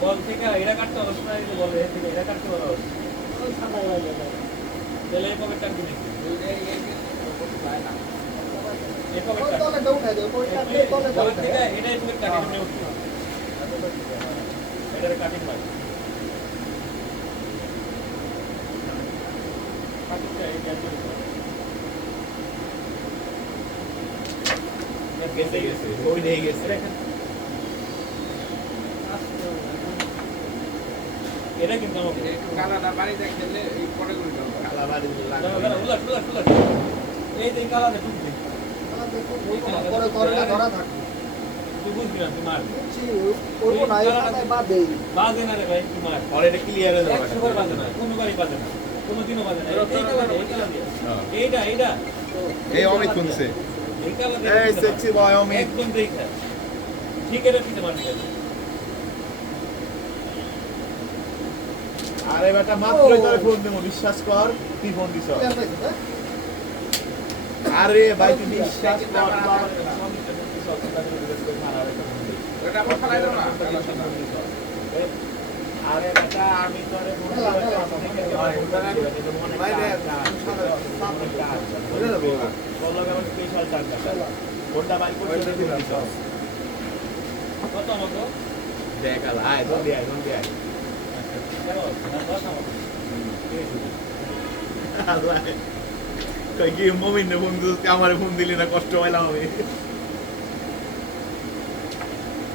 বল থেকে এটা কাটতে হবে শোনা বলে এর থেকে এটা কাটতে বলো তাহলে এই পকেটটা কি দেখি এই পকেটটা বল থেকে পকেট কাটি উঠবে এটার কাটিং এই দাও। গেছে গেছে ওই কিন্তু আমাকে কালা বাড়ি দাঁড়া, দাঁড়া, উলাট, উলাট, উলাট। এই যে এই কালারে ঢুকবে আর বেটা, মাত্রই তোরে ফোন দেবো, বিশ্বাস কর। তুই ফোন দিছ আরে ভাই, তুই বিশ্বাস কর কে মনে মনে মমিন ফোন আমারে ফোন দিলি না কষ্ট পাইলাম আমি।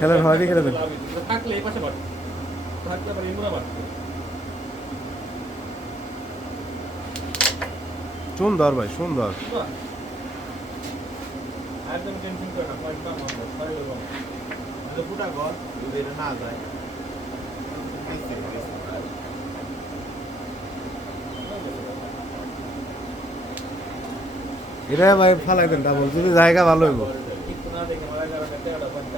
খেলেন হয় খেলে দেন। থাকলে এই পাশে বাড় থাকলে আবার বাড় সুন্দর ভাই সুন্দর। একদম টেনশন করে না যদি এটা না যায়। এটা ভাই ফালাই দেন ডাবল যদি জায়গা ভালো হইব। একটু না দেখে মারা যাবে না